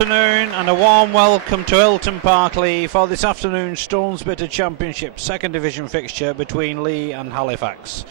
Afternoon and a warm welcome to Hilton Park, Leigh, for this afternoon's Stones Bitter Championship second division fixture between Leigh and Halifax.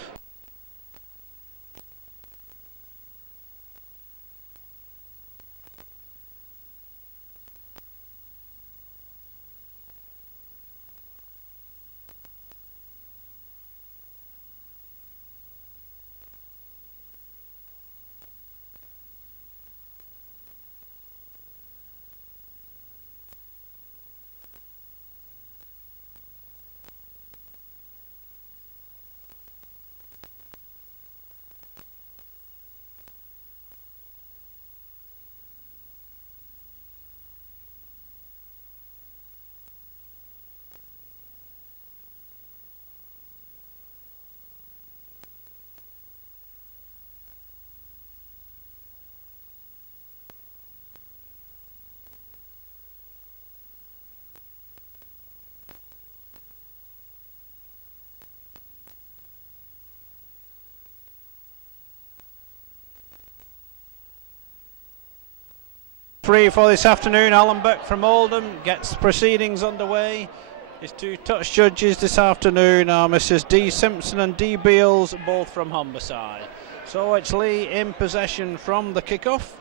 Free for this afternoon, Alan Burke from Oldham gets proceedings underway. His two touch judges this afternoon are Mrs. D. Simpson and D. Beals, both from Humberside. So it's Leigh in possession from the kickoff,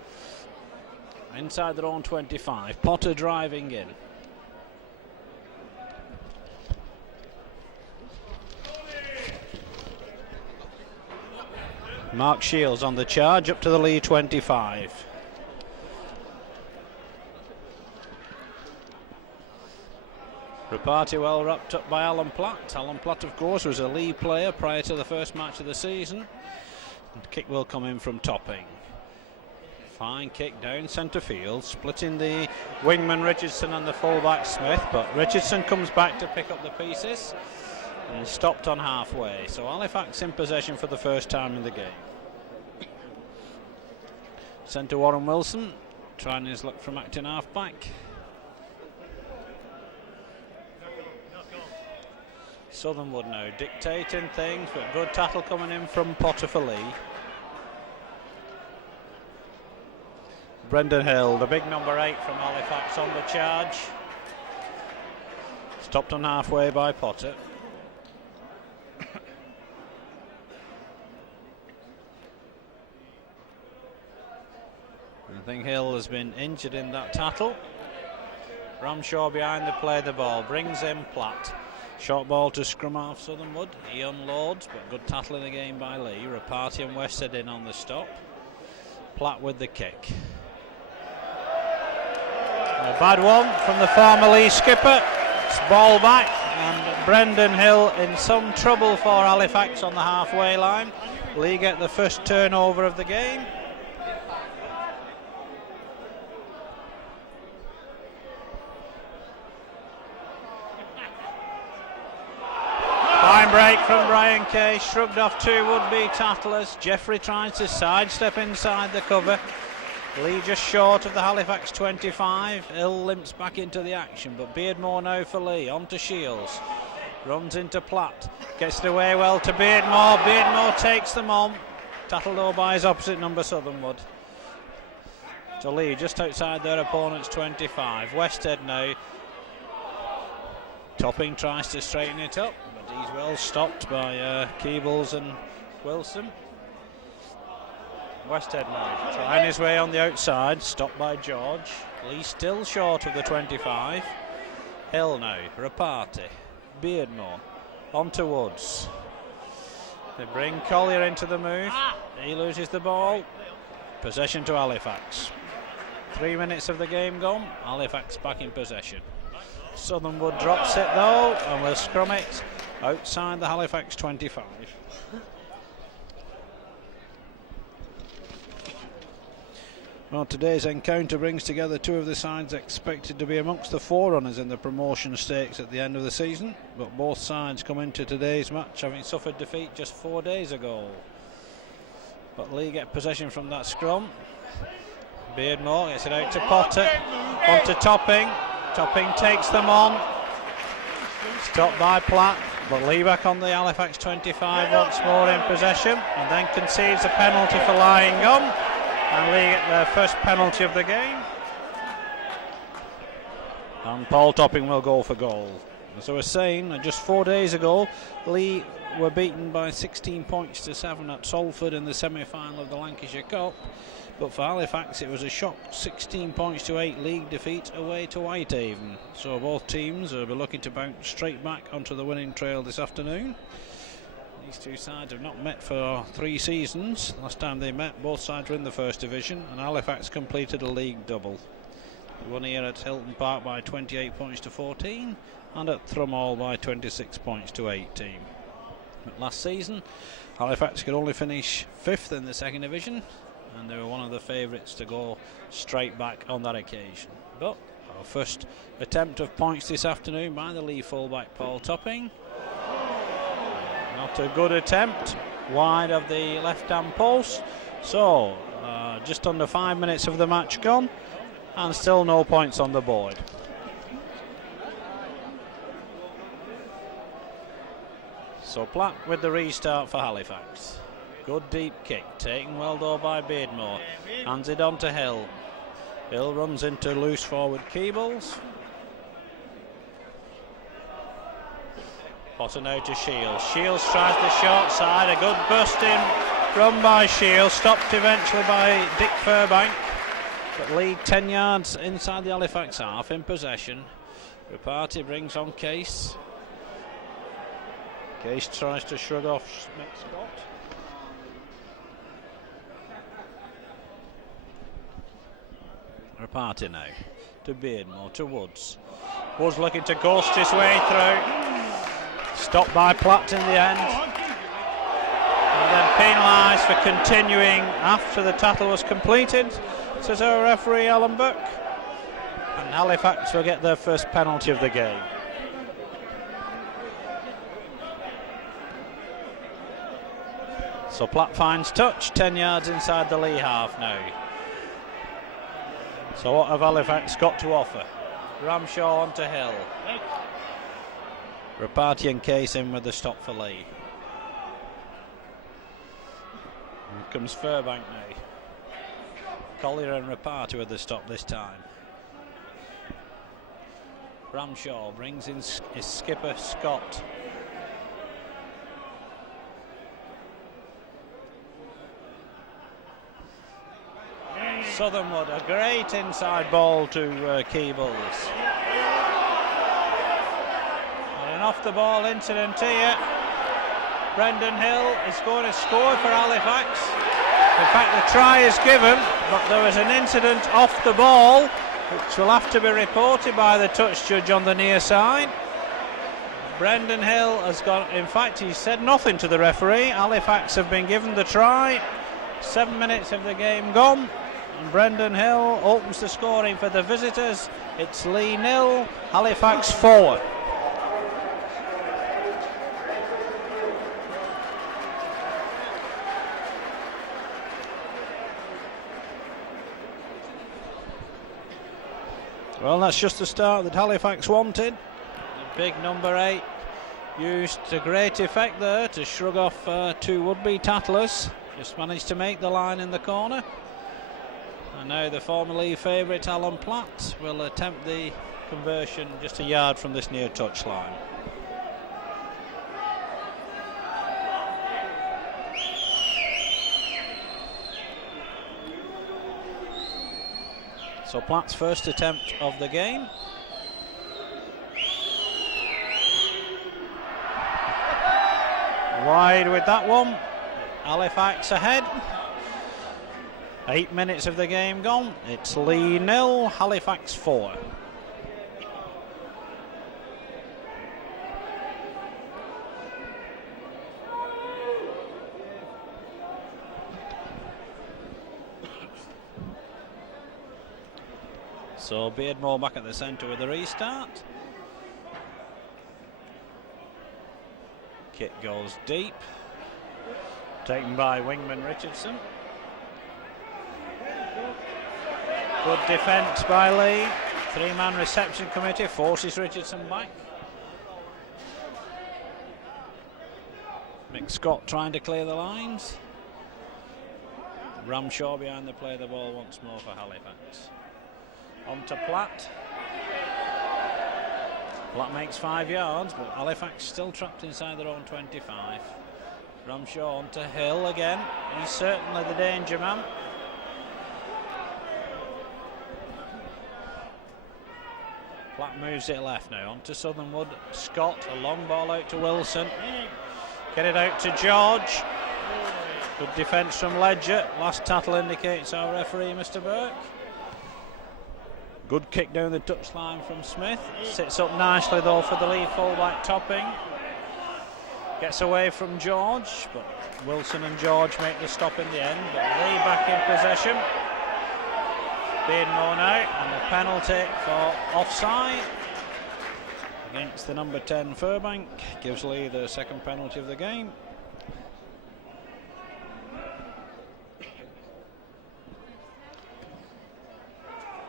inside their own 25. Potter driving in. Mark Shields on the charge up to the Leigh 25. Reparty well wrapped up by Alan Platt. Alan Platt, of course, was a Leigh player prior to the first match of the season. And kick will come in from Topping. Fine kick down centre field, splitting the wingman Richardson and the fullback Smith, but Richardson comes back to pick up the pieces and stopped on halfway. So Halifax in possession for the first time in the game. Centre Warren Wilson trying his luck from acting half-back. Southernwood now dictating things, but good tackle coming in from Potter for Leigh. Brendan Hill, the big number 8 from Halifax, on the charge. Stopped on halfway by Potter. I think Hill has been injured in that tackle. Ramshaw behind the play the ball, brings in Platt. Short ball to scrum half Southernwood. He unloads, but good tackling again by Leigh. Reparty and Westhead in on the stop. Platt with the kick. A bad one from the former Leigh skipper. It's ball back, and Brendan Hill in some trouble for Halifax on the halfway line. Leigh get the first turnover of the game. Fine break from Brian Kay, shrugged off two would-be tattlers. Jeffrey tries to sidestep inside the cover. Leigh just short of the Halifax 25. Hill limps back into the action, but Beardmore now for Leigh. On to Shields. Runs into Platt. Gets it away well to Beardmore. Beardmore takes them on. Tattled over by his opposite number, Southernwood. So Leigh just outside their opponent's 25. Westhead now. Topping tries to straighten it up, but he's well stopped by Keebles and Wilson. Westhead now trying his way on the outside, stopped by George. Leigh still short of the 25. Hill now, Reparty, Beardmore, on to Woods. They bring Collier into the move. He loses the ball. Possession to Halifax. 3 minutes of the game gone. Halifax back in possession. Southernwood drops it though, and will scrum it outside the Halifax 25. Well, today's encounter brings together two of the sides expected to be amongst the forerunners in the promotion stakes at the end of the season, but both sides come into today's match having suffered defeat just 4 days ago. But Leigh get possession from that scrum. Beardmore gets it out to Potter, on to Topping. Topping takes them on. Stopped by Platt, but Leigh back on the Halifax 25 once more in possession, and then concedes a penalty for lying on, and Leigh get their first penalty of the game. And Paul Topping will go for goal. As I was saying, just 4 days ago, Leigh were beaten by 16 points to 7 at Salford in the semi-final of the Lancashire Cup. But for Halifax, it was a shock 16 points to 8 league defeat away to Whitehaven. So both teams will be looking to bounce straight back onto the winning trail this afternoon. These two sides have not met for 3 seasons. Last time they met, both sides were in the First Division, and Halifax completed a league double. They won here at Hilton Park by 28 points to 14, and at Thrumall by 26 points to 18. But last season, Halifax could only finish 5th in the Second Division, and they were one of the favourites to go straight back on that occasion. But our first attempt of points this afternoon by the Leigh fullback Paul Topping. Not a good attempt, wide of the left-hand post. So just under 5 minutes of the match gone, and still no points on the board. So Platt with the restart for Halifax. Good deep kick, taken well though by Beardmore. Hands it on to Hill. Hill runs into loose forward Keebles. Potter now to Shields. Shields tries the short side. A good busting run by Shields. Stopped eventually by Dick Furbank. But Leigh 10 yards inside the Halifax half in possession. Reparty brings on Case. Case tries to shrug off Mick Scott. Reparty now to Beardmore, to Woods. Woods looking to ghost his way through. Stopped by Platt in the end. And then penalised for continuing after the tackle was completed, says our referee Alan Burke. And Halifax will get their first penalty of the game. So Platt finds touch, 10 yards inside the Leigh half now. So what have Halifax got to offer? Ramshaw on to Hill. Reparty and Case in with the stop for Leigh. Here comes Furbank now. Collier and Reparty with the stop this time. Ramshaw brings in his skipper Scott. Southernwood, a great inside ball to Keebles. And an off the ball incident here. Brendan Hill is going to score for Halifax. In fact, the try is given, but there was an incident off the ball which will have to be reported by the touch judge on the near side. Brendan Hill has got, in fact, he said nothing to the referee. Halifax have been given the try. 7 minutes of the game gone. And Brendan Hill opens the scoring for the visitors. It's Leigh 0, Halifax 4. Well, that's just the start that Halifax wanted. The big number 8 used to great effect there to shrug off 2 would-be tattlers. Just managed to make the line in the corner. And now the former Leigh favourite Alan Platt will attempt the conversion just a yard from this near touchline. So Platt's first attempt of the game. Wide with that one. Halifax ahead. 8 minutes of the game gone. It's Leigh 0, Halifax 4. So Beardmore back at the centre with the restart. Kick goes deep. Taken by wingman Richardson. Good defence by Leigh. 3-man reception committee forces Richardson back. Mick Scott trying to clear the lines. Ramshaw behind the play of the ball once more for Halifax. On to Platt. Black makes 5 yards, but Halifax still trapped inside their own 25. Ramshaw on to Hill again. He's certainly the danger man. Black moves it left now. On to Southernwood. Scott, a long ball out to Wilson. Get it out to George. Good defence from Ledger. Last tattle indicates our referee, Mr. Burke. Good kick down the touchline from Smith. Sits up nicely though for the lead fullback Topping. Gets away from George, but Wilson and George make the stop in the end. But Leigh back in possession. Beardmore now, and the penalty for offside against the number 10 Furbank gives Leigh the second penalty of the game.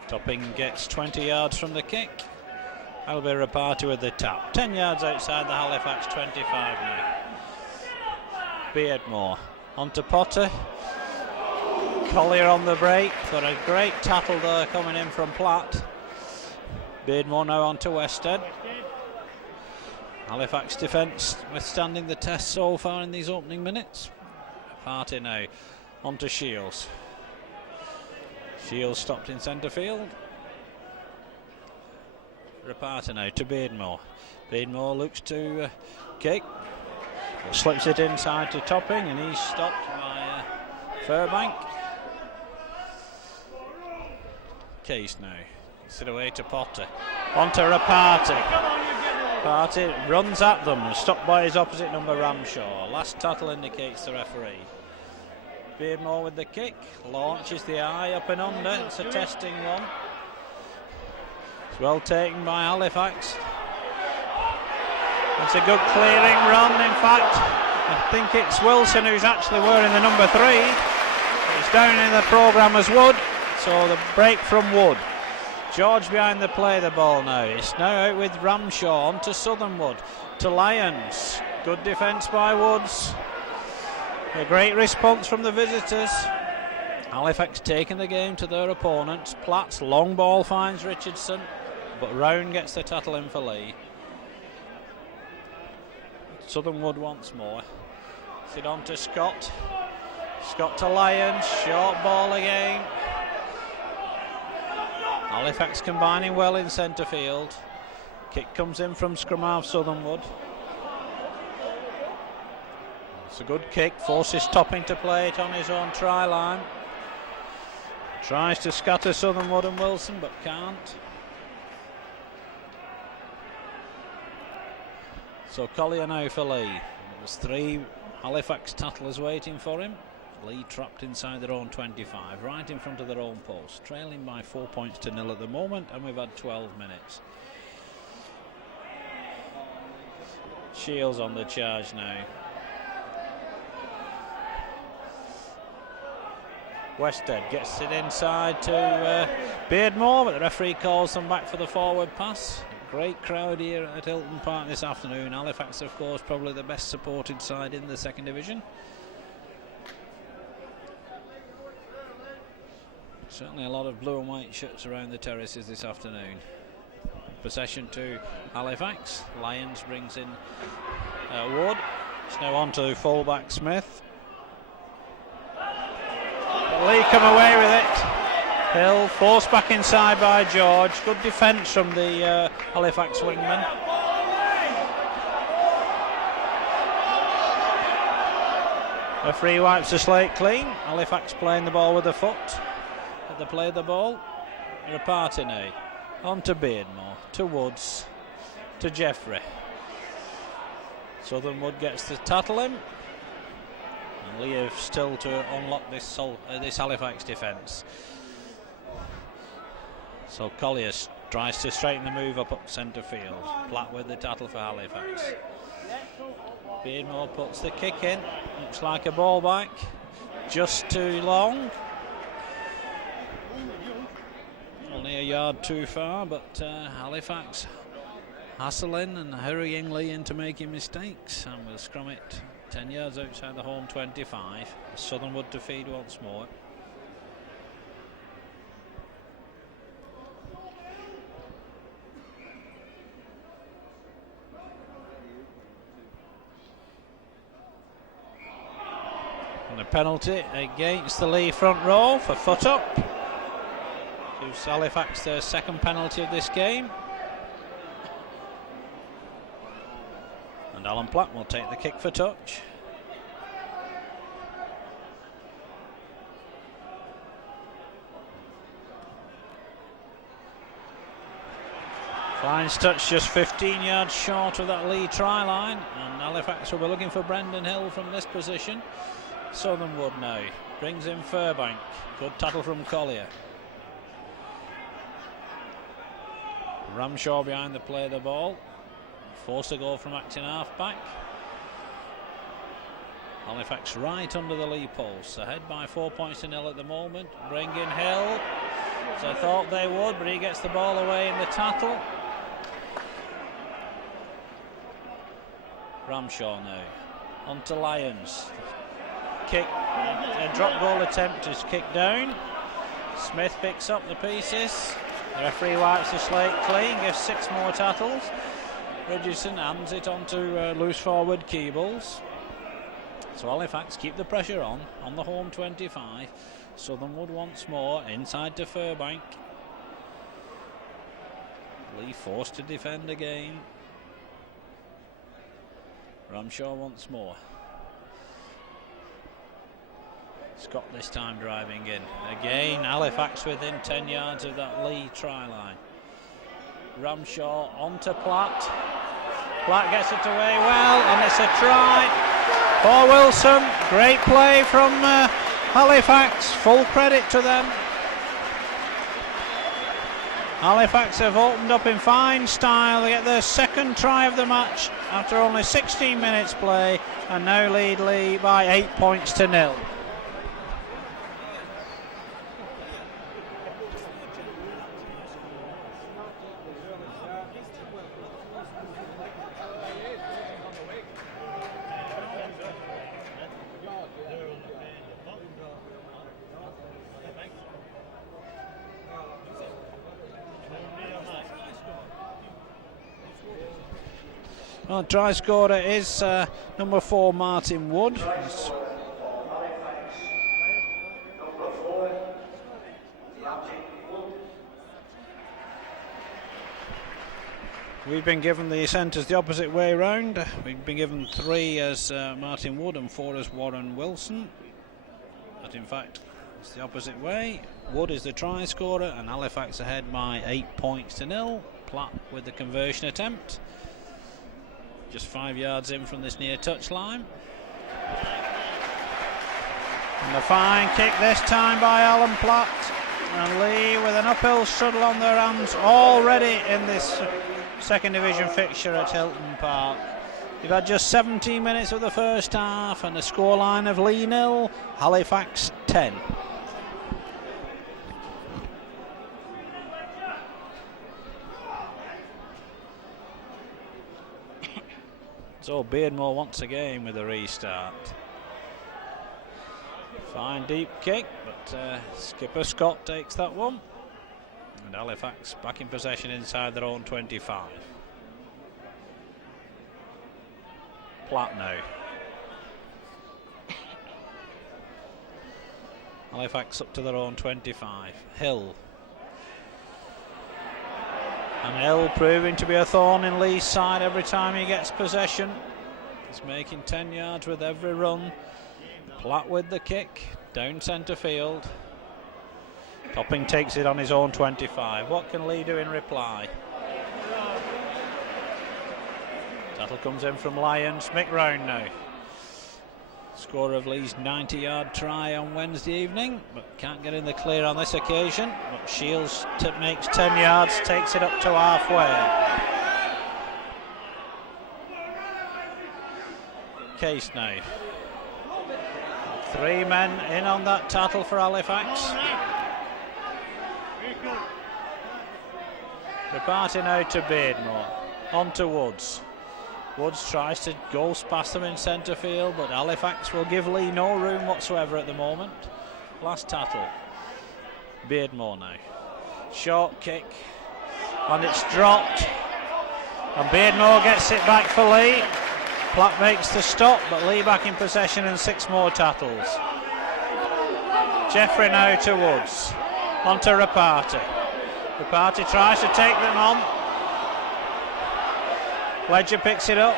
Topping gets 20 yards from the kick. That'll be Rapati with the tap. 10 yards outside the Halifax 25 now. Beardmore on to Potter. Collier on the break, but a great tattle there coming in from Platt. Beardmore now on to Westhead. Halifax defence withstanding the test so far in these opening minutes. Party now on to Shields. Shields stopped in centre field. Rapata now to Beardmore. Beardmore looks to kick, slips it inside to Topping, and he's stopped by Furbank. Case now. Gets it away to Potter. On to Rapati. Party runs at them and stopped by his opposite number, Ramshaw. Last tattle indicates the referee. Beardmore with the kick. Launches the eye up and under. It's a testing one. It's well taken by Halifax. It's a good clearing run. In fact, I think it's Wilson who's actually wearing the number 3. It's down in the programme as Wood. So the break from Wood. George behind the play the ball now. It's now out with Ramshaw on to Southernwood. To Lyons. Good defence by Woods. A great response from the visitors. Halifax taking the game to their opponents. Platt's long ball finds Richardson, but Round gets the tattle in for Leigh. Southernwood once more. Sit on to Scott. Scott to Lyons. Short ball again. Halifax combining well in centre field. Kick comes in from scrum half Southernwood. It's a good kick, forces Topping to play it on his own try line. Tries to scatter Southernwood and Wilson, but can't. So Collier now for Leigh. There's 3 Halifax tattlers waiting for him. Leigh trapped inside their own 25, right in front of their own post, trailing by 4 points to 0 at the moment, and we've had 12 minutes. Shields on the charge now. Westhead gets it inside to Beardmore, but the referee calls them back for the forward pass. Great crowd here at Hilton Park this afternoon. Halifax, of course, probably the best supported side in the second division. Certainly a lot of blue and white shirts around the terraces this afternoon. Possession to Halifax. Lyons brings in Wood. It's now on to fullback Smith. Leigh come away with it. Hill forced back inside by George. Good defence from the Halifax wingman. Referee wipes the slate clean. Halifax playing the ball with the foot. They play the ball. Rapati now. On to Beardmore. To Woods. To Jeffrey. Southernwood gets the tattle in. And Leigh have still to unlock this Halifax defence. So Collier tries to straighten the move up centre field. Platt with the tattle for Halifax. Beardmore puts the kick in. Looks like a ball back. Just too long. Only a yard too far, but Halifax hassling and hurrying Leigh into making mistakes, and we'll scrum it 10 yards outside the home 25. Southernwood to feed once more. And a penalty against the Leigh front row for foot up. Gives Halifax their second penalty of this game. And Alan Platt will take the kick for touch. Fine's touch just 15 yards short of that Leigh try line, and Halifax will be looking for Brendan Hill from this position. Southernwood now brings in Furbank. Good tackle from Collier. Ramshaw behind the play of the ball. Forced a goal from acting half-back. Halifax right under the Leigh post. Ahead by 4 points to nil at the moment. Bring in Hill, as I thought they would, but he gets the ball away in the tackle. Ramshaw now. On to Lyons. Kick, a drop goal attempt is kicked down. Smith picks up the pieces. The referee wipes the slate clean, gives 6 more tackles. Richardson hands it on to loose forward Keebles. So Halifax keep the pressure on the home 25. Southernwood once more, inside to Furbank. Leigh forced to defend again. Ramshaw once more. Scott this time driving in. Again, Halifax within 10 yards of that Leigh try line. Ramshaw onto Platt. Platt gets it away well, and it's a try for Wilson. Great play from Halifax. Full credit to them. Halifax have opened up in fine style. They get their second try of the match after only 16 minutes play, and now lead Leigh by 8 points to nil. Well, try scorer is number 4 Martin Wood. We've been given the centres the opposite way round. We've been given 3 as Martin Wood and 4 as Warren Wilson. But in fact, it's the opposite way. Wood is the try scorer, and Halifax ahead by 8 points to nil. Platt with the conversion attempt. Just 5 yards in from this near touchline. And a fine kick this time by Alan Platt. And Leigh with an uphill struggle on their hands already in this second division fixture at Hilton Park. You've had just 17 minutes of the first half and a scoreline of Leigh 0, Halifax 10. So Beardmore once again with a restart. Fine deep kick, but skipper Scott takes that one. And Halifax back in possession inside their own 25. Platt now. Halifax up to their own 25. Hill. And Hill proving to be a thorn in Leigh's side every time he gets possession. He's making 10 yards with every run. Platt with the kick, down centre field. Topping takes it on his own 25. What can Leigh do in reply? Tackle comes in from Lyons. Mick Round now. Scorer of Leigh's 90-yard try on Wednesday evening, but can't get in the clear on this occasion. But Shields makes 10 yards, takes it up to halfway. Case now. 3 men in on that tackle for Halifax. Reparting out to Beardmore. On to Woods. Woods tries to ghost past them in centre field, but Halifax will give Leigh no room whatsoever at the moment. Last tackle. Beardmore now. Short kick. And it's dropped. And Beardmore gets it back for Leigh. Platt makes the stop, but Leigh back in possession and 6 more tattles. Jeffrey now to Woods. On to Rapati. Rapati tries to take them on. Ledger picks it up.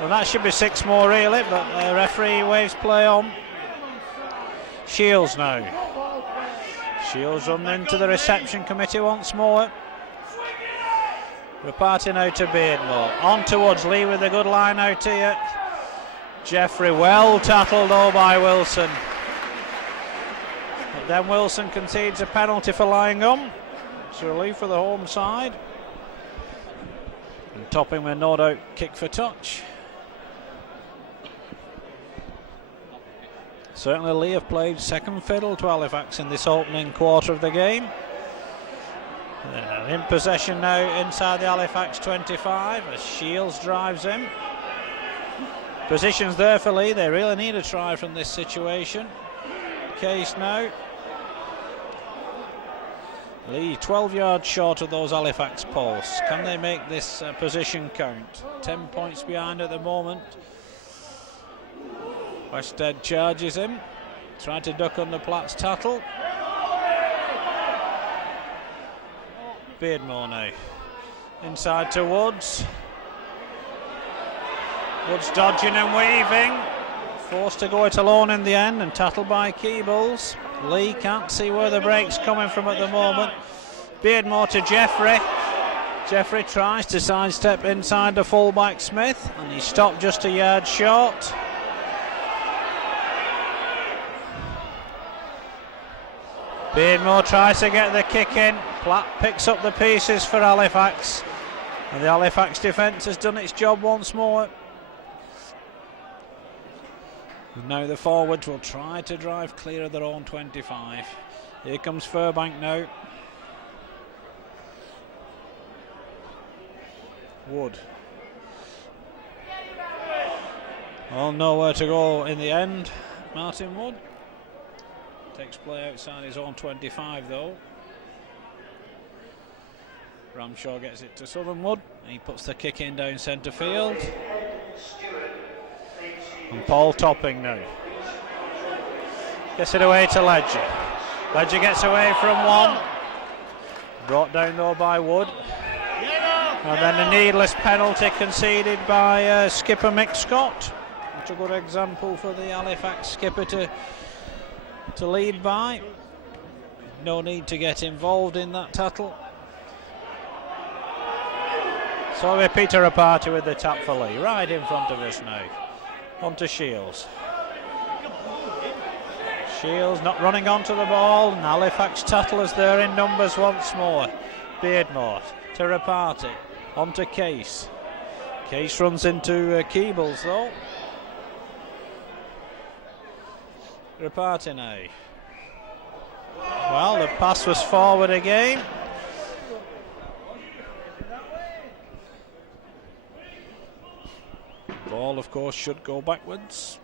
Well, that should be 6 more really, but the referee waves play on. Shields now. Shields run into the reception committee once more. Rapati now to Beardmore. On towards Leigh with a good line out here. Jeffrey well tackled though by Wilson. But then Wilson concedes a penalty for lying on. It's a relief for the home side. And topping with no doubt kick for touch. Certainly Leigh have played second fiddle to Halifax in this opening quarter of the game. In possession now inside the Halifax 25 as Shields drives in. Positions there for Leigh, they really need a try from this situation. Case now. Leigh 12 yards short of those Halifax posts. Can they make this position count? 10 points behind at the moment. Westhead charges him, trying to duck under Platt's tattle. Beardmore now, inside to Woods. Woods dodging and weaving, forced to go it alone in the end and tackled by Keebles. Leigh can't see where the break's coming from at the moment. Beardmore to Jeffrey. Jeffrey tries to sidestep inside the fullback Smith and he's stopped just a yard short. Beardmore tries to get the kick in. Platt picks up the pieces for Halifax. And the Halifax defence has done its job once more. And now the forwards will try to drive clear of their own 25. Here comes Furbank now. Wood. Well, nowhere to go in the end. Martin Wood. Takes play outside his own 25 though. Ramshaw gets it to Southernwood. He puts the kick in down centre field. And Paul Topping now. Gets it away to Ledger. Ledger gets away from one. Brought down though by Wood. And then a needless penalty conceded by skipper Mick Scott. Which a good example for the Halifax skipper to lead by. No need to get involved in that tattle. So we Peter Rapati with the tap for Leigh, right in front of us now. On to Shields. Shields not running onto the ball, and Halifax tattlers there in numbers once more. Beardmore to Rapati, on to Case. Case runs into Keebles though. Rapati now. Well, the pass was forward again. Ball, of course, should go backwards.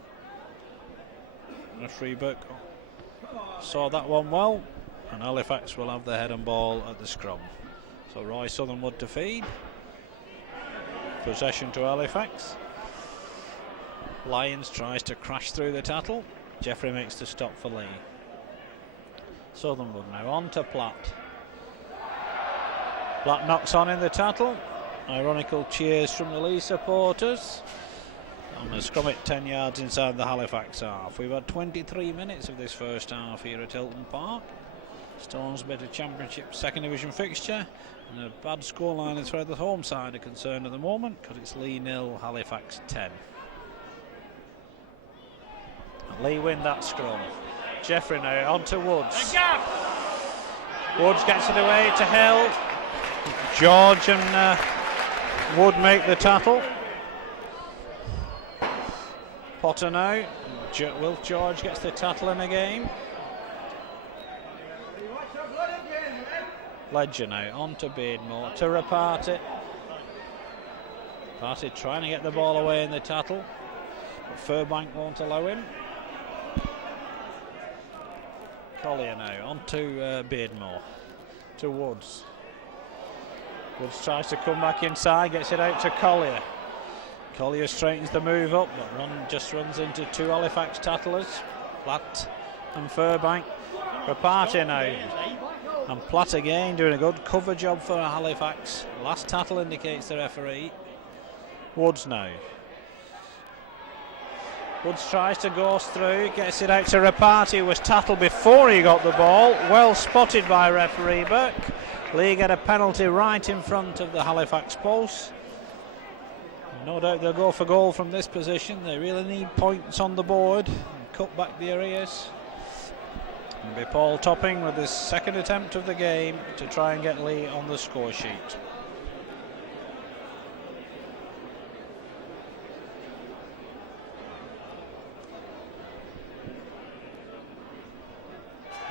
Referee Burke saw that one well, and Halifax will have the head and ball at the scrum. So Roy Southernwood to feed. Possession to Halifax. Lyons tries to crash through the tattle. Jeffrey makes the stop for Leigh. Southernwood now on to Platt. Platt knocks on in the tattle. Ironical cheers from the Leigh supporters. On the scrum at 10 yards inside the Halifax half. We've had 23 minutes of this first half here at Hilton Park. Stones bit of championship second division fixture, and a bad scoreline as far as the home side are concerned at the moment, because it's Leigh 0, Halifax 10. Leigh win that scrum. Jeffrey now on to Woods. Woods gets it away to Hill. George and Wood make the tattle. Potter now. Will George gets the tattle in the game. Ledger now on to Beardmore, to Rapati. Rapati trying to get the ball away in the tattle, but Furbank won't allow him. Collier now on to Beardmore, to Woods. Woods tries to come back inside, gets it out to Collier. Collier straightens the move up, but just runs into two Halifax tattlers, Platt and Furbank. Rapati now, and Platt again doing a good cover job for Halifax. Last tattle indicates the referee. Woods now. Woods tries to go through, gets it out to Rapati, who was tattled before he got the ball. Well spotted by referee Burke. Leigh get a penalty right in front of the Halifax post. No doubt they'll go for goal from this position. They really need points on the board and cut back the arrears. It'll be Paul Topping with his second attempt of the game to try and get Leigh on the score sheet.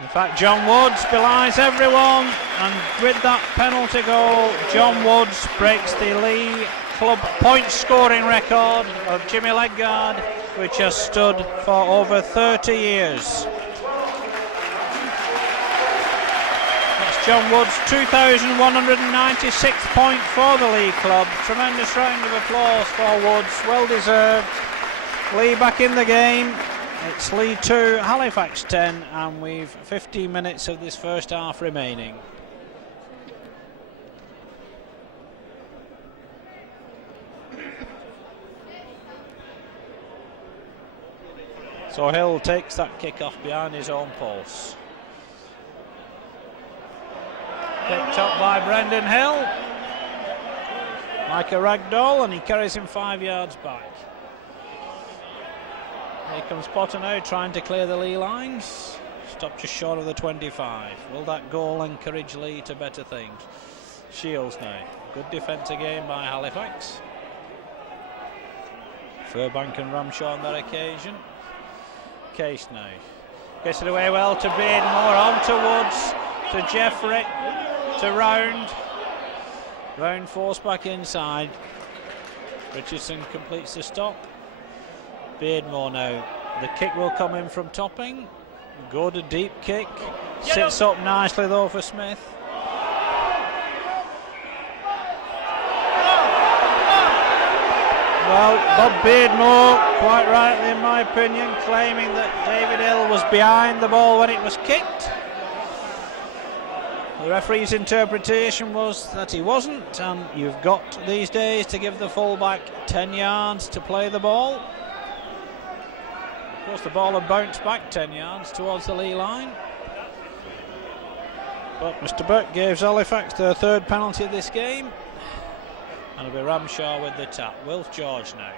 In fact, John Woods belies everyone, and with that penalty goal, John Woods breaks the Leigh club point scoring record of Jimmy Leggard, which has stood for over 30 years. That's John Woods' 2,196 point for the Leigh club. Tremendous round of applause for Woods, well deserved. Leigh back in the game. It's Leigh 2, Halifax 10, and we've 15 minutes of this first half remaining. So Hill takes that kick off behind his own post. Picked up by Brendan Hill. Like a ragdoll, and he carries him 5 yards back. Here comes Potter now, trying to clear the Leigh lines. Stopped just short of the 25. Will that goal encourage Leigh to better things? Shields now. Good defence again by Halifax. Furbank and Ramshaw on that occasion. Case now. Gets it away well to Beardmore, on to Woods, to Jeffrey, to Round. Round forced back inside. Richardson completes the stop. Beardmore now. The kick will come in from Topping. Good deep kick. Sits up nicely though for Smith. Well, Bob Beardmore, quite rightly in my opinion, claiming that David Hill was behind the ball when it was kicked. The referee's interpretation was that he wasn't, and you've got these days to give the fullback 10 yards to play the ball. Of course, the ball had bounced back 10 yards towards the Leigh line. But Mr. Burke gives Halifax their third penalty of this game. And it'll be Ramshaw with the tap. Wilf George now.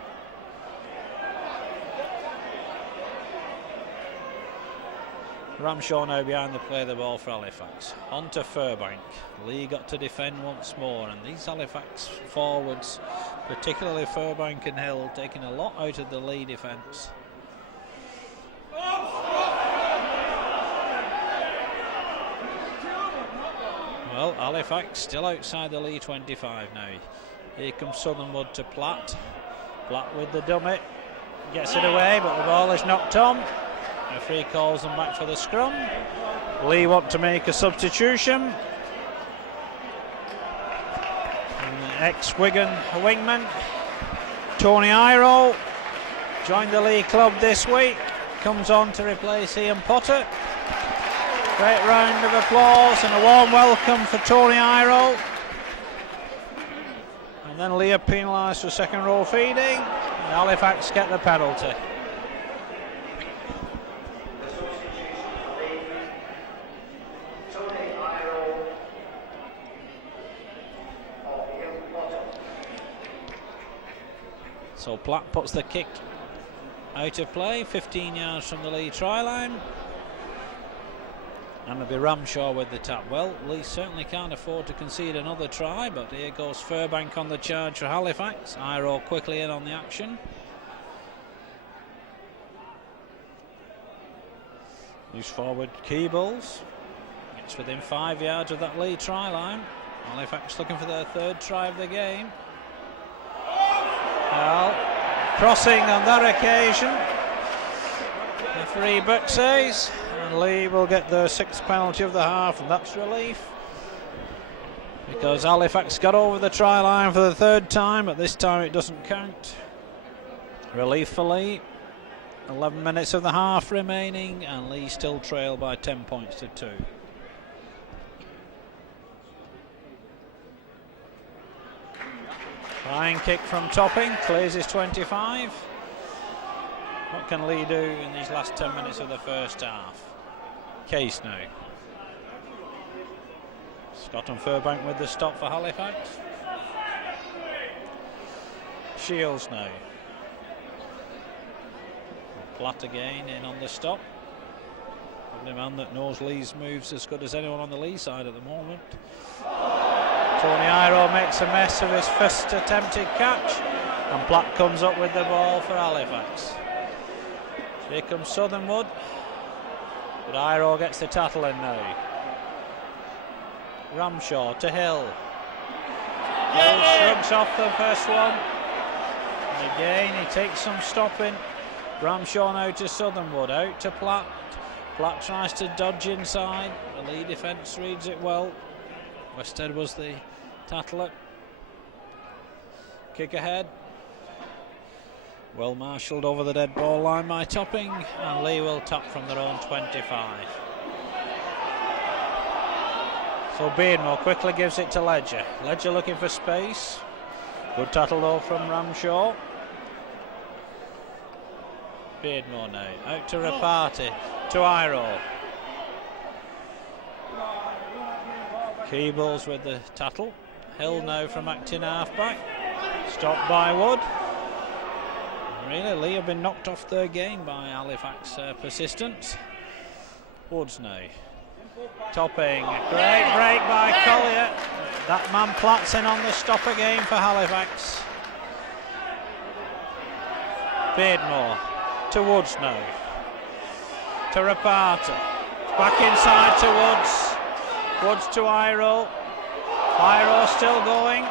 Ramshaw now behind the play of the ball for Halifax. On to Furbank. Leigh got to defend once more, and these Halifax forwards, particularly Furbank and Hill, taking a lot out of the Leigh defence. Well, Halifax still outside the Leigh 25 now. Here comes Southernwood to Platt. Platt with the dummy. Gets it away, but the ball is knocked on. Referee calls them back for the scrum. Leigh want to make a substitution. And the ex-Wigan wingman, Tony Iro, joined the Leigh club this week. Comes on to replace Ian Potter. Great round of applause and a warm welcome for Tony Iro. And then Leigh penalised for second row feeding. And Halifax get the penalty. So Platt puts the kick out of play, 15 yards from the Leigh try line. And it'll be Ramshaw with the tap. Well, Leigh certainly can't afford to concede another try, but here goes Furbank on the charge for Halifax. Iro quickly in on the action. Loose forward Keebles. It's within 5 yards of that Leigh try line. Halifax looking for their third try of the game. Well, crossing on that occasion. Referee Buck says, and Leigh will get their sixth penalty of the half, and that's relief. Because Halifax got over the try line for the third time, but this time it doesn't count. Relief for Leigh. 11 minutes of the half remaining, and Leigh still trail by 10 points to 2. Flying kick from Topping, clears his 25. What can Leigh do in these last 10 minutes of the first half? Case now. Scott and Furbank with the stop for Halifax. Shields now. Platt again in on the stop. Probably a man that knows Leigh's moves as good as anyone on the Leigh side at the moment. Tony Iro makes a mess of his first attempted catch, and Platt comes up with the ball for Halifax. Here comes Southernwood, but Iro gets the tattle in now. Ramshaw to Hill. Hill shrugs off the first one, and again he takes some stopping. Ramshaw now to Southernwood, out to Platt. Platt tries to dodge inside. The Leigh defence reads it well. Westhead was the tattler. Kick ahead. Well marshalled over the dead ball line by Topping, and Leigh will tap from their own 25. So Beardmore quickly gives it to Ledger. Ledger looking for space. Good tattle though from Ramshaw. Beardmore now, out to Rapati, to Iro. Keebles with the tattle. Hill now from acting half-back. Stopped by Wood. Really, Leigh have been knocked off their game by Halifax persistence. Woods now. Topping, great break by Collier. That man Platt's in on the stop again for Halifax. Beardmore. To Woods now. To Rapata. Back inside to Woods. Woods to Iro. Iro still going.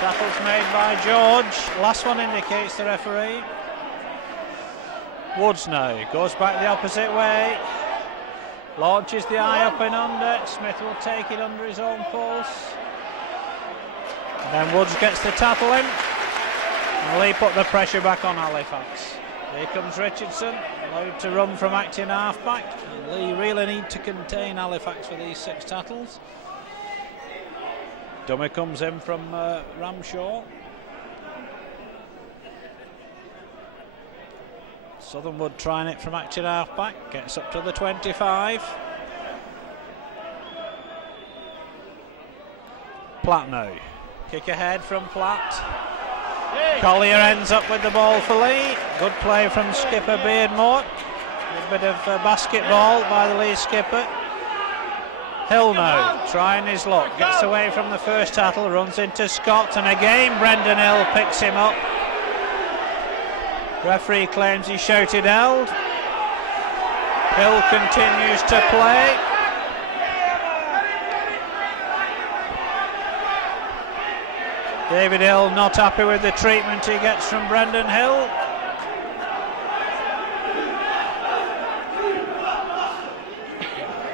Tackle's made by George. Last one indicates the referee. Woods now. Goes back the opposite way. Launches the eye up and under. Smith will take it under his own post. And then Woods gets the tackle in. And Leigh put the pressure back on Halifax. Here comes Richardson, allowed to run from acting half-back. And Leigh really need to contain Halifax for these 6 tackles. Dummy comes in from Ramshaw. Southernwood trying it from acting half-back, gets up to the 25. Platt now. Kick ahead from Platt. Collier ends up with the ball for Leigh. Good play from skipper Beardmore. A bit of basketball by the Leigh skipper. Hill now, trying his luck. Gets away from the first tattle, runs into Scott, and again Brendan Hill picks him up. Referee claims he shouted held. Hill continues to play. David Hill not happy with the treatment he gets from Brendan Hill.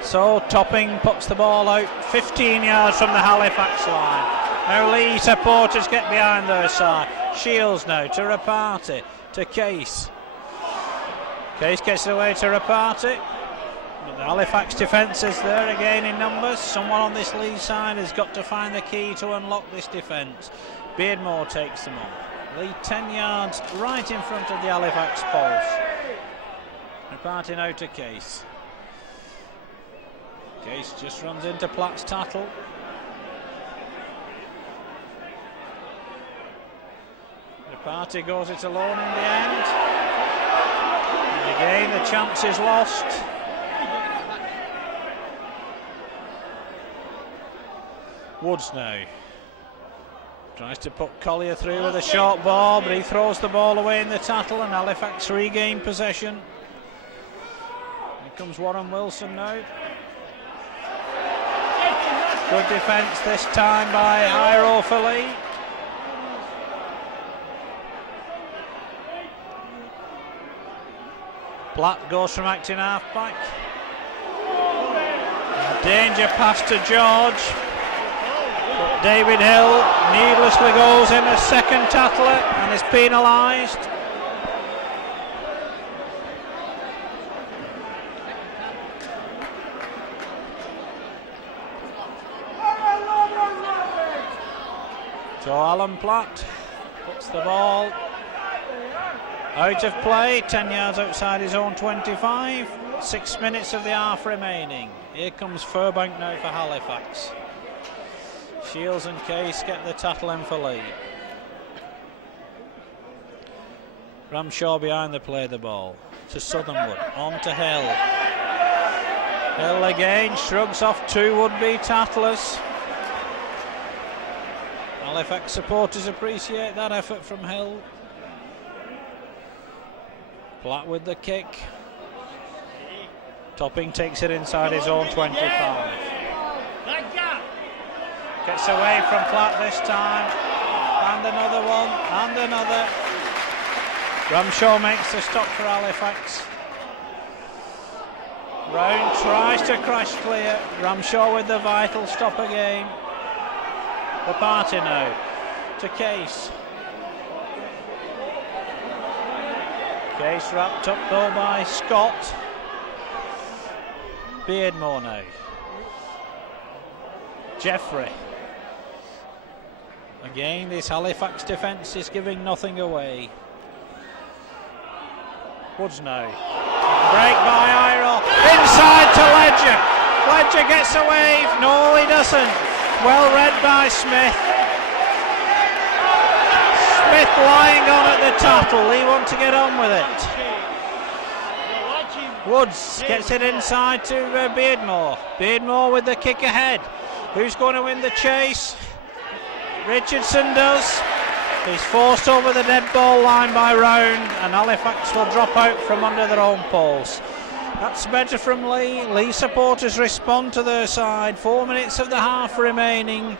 So Topping puts the ball out 15 yards from the Halifax line. Now Leigh supporters get behind their side. Shields now to Rapati, to Case. Case gets it away to Rapati. But the Halifax defence is there again in numbers. Someone on this Leigh side has got to find the key to unlock this defence. Beardmore takes them on. Leigh 10 yards right in front of the Halifax post. Rapati now to Case. Case just runs into Platt's tattle. Rapati goes it alone in the end. And again the chance is lost. Woods now tries to put Collier through with a short ball, but he throws the ball away in the tattle, and Halifax regain possession. Here comes Warren Wilson now. Good defence this time by Iro for Leigh. Platt goes from acting half-back. Danger pass to George. But David Hill needlessly goes in a second tackler and is penalised. So Alan Platt puts the ball out of play, 10 yards outside his own 25. 6 minutes of the half remaining. Here comes Furbank now for Halifax. Shields and Case get the tattle in for Leigh. Ramshaw behind the play the ball to Southernwood, on to Hill. Hill again shrugs off two would-be tattlers. Halifax supporters appreciate that effort from Hill. Platt with the kick. Topping takes it inside his own 25. Gets away from Platt this time. And another one, and another. Ramshaw makes the stop for Halifax. Round tries to crash clear. Ramshaw with the vital stop again. The party now to Case. Case wrapped up though by Scott. Beardmore now. Jeffrey. Again, this Halifax defence is giving nothing away. Woods now. Break by Iro. Inside to Ledger. Ledger gets away. No, he doesn't. Well read by Smith. Smith lying on at the tattle. He wants to get on with it. Woods gets it inside to Beardmore. Beardmore with the kick ahead. Who's going to win the chase? Richardson does. He's forced over the dead ball line by Round, and Halifax will drop out from under their own poles. That's better from Leigh. Leigh supporters respond to their side. 4 minutes of the half remaining.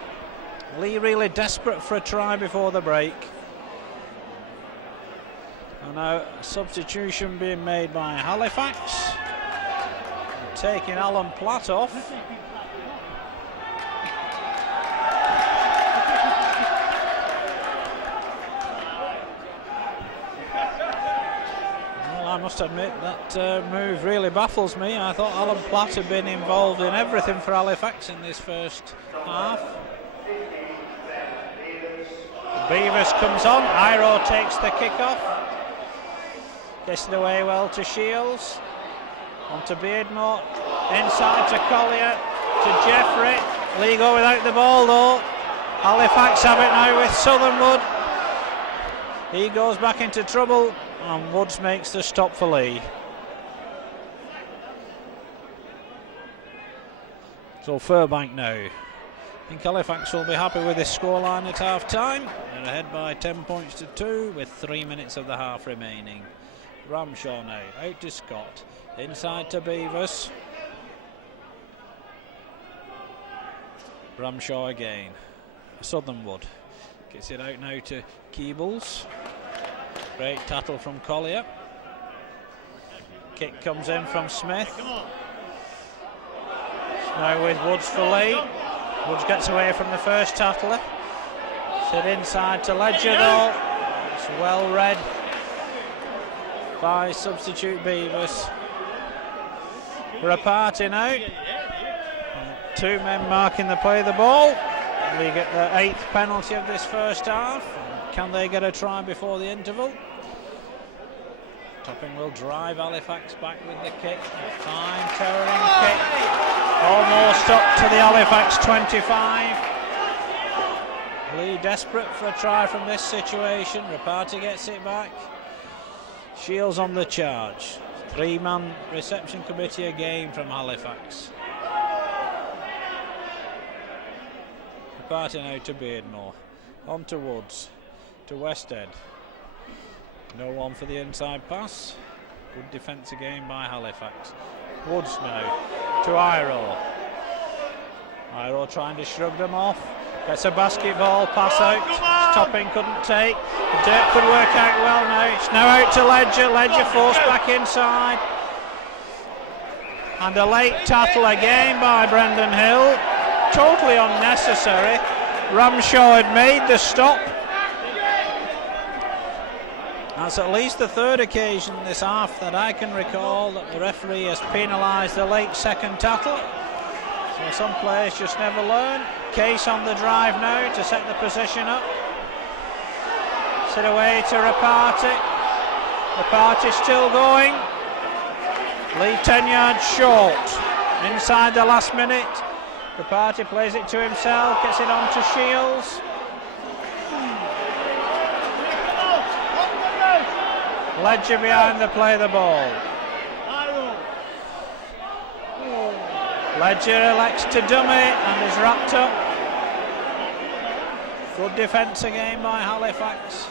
Leigh really desperate for a try before the break. And now a substitution being made by Halifax. Taking Alan Platt off. I must admit that move really baffles me. I thought Alan Platt had been involved in everything for Halifax in this first half. Beavers comes on. Iro takes the kick off. Gets it away well to Shields. On to Beardmore. Inside to Collier. To Jeffrey. Leigh go without the ball though. Halifax have it now with Southernwood. He goes back into trouble. And Woods makes the stop for Leigh. So Furbank now. I think Halifax will be happy with this scoreline at half time. They're ahead by 10 points to 2 with 3 minutes of the half remaining. Ramshaw now out to Scott. Inside to Beavers. Ramshaw again. Southernwood gets it out now to Keebles. Great tattle from Collier. Kick comes in from Smith. Now with Woods for Leigh. Woods gets away from the first tattler. Sit inside to Ledger though. It's well read by substitute Beavers. We're a party now. Two men marking the play of the ball. We get the 8th penalty of this first half. Can they get a try before the interval? Topping will drive Halifax back with the kick. A fine towering kick. Almost up to the Halifax 25. Leigh desperate for a try from this situation. Rapati gets it back. Shields on the charge. 3-man reception committee again from Halifax. Rapati now to Beardmore. On to Woods. To Westhead. No one for the inside pass. Good defence again by Halifax. Woods now to Iro. Iro trying to shrug them off. Gets a basketball pass out. Topping couldn't take. The dirt could work out well now. It's now out to Ledger. Ledger forced back inside. And a late tattle again by Brendan Hill. Totally unnecessary. Ramshaw had made the stop. That's at least the third occasion this half that I can recall that the referee has penalised the late second tackle. So some players just never learn. Case on the drive now to set the position up. Sit away to Rapati. Rapati still going. Leigh 10 yards short. Inside the last minute. Rapati plays it to himself, gets it on to Shields. Ledger behind the play the ball. Ledger elects to dummy and is wrapped up. Good defence again by Halifax.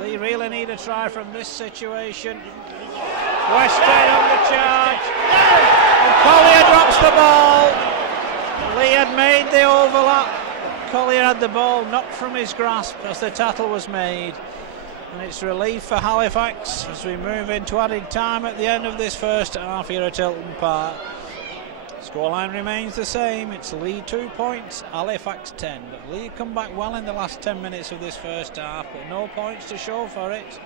Leigh really need a try from this situation. Westgate on the charge. And Collier drops the ball. Leigh had made the overlap. Collier had the ball knocked from his grasp as the tackle was made. And it's relief for Halifax as we move into added time at the end of this first half here at Hilton Park. Scoreline remains the same. It's Leigh 2 points, Halifax 10. But Leigh come back well in the last 10 minutes of this first half, but no points to show for it.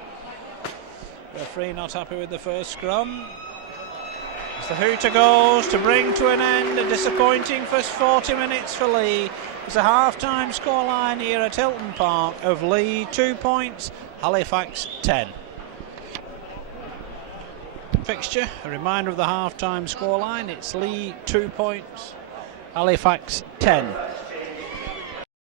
Referee not happy with the first scrum. As the hooter goes to bring to an end a disappointing first 40 minutes for Leigh. It's a half-time scoreline here at Hilton Park of Leigh 2 points, Halifax 10. Fixture, a reminder of the half-time scoreline. It's Leigh 2 points, Halifax 10.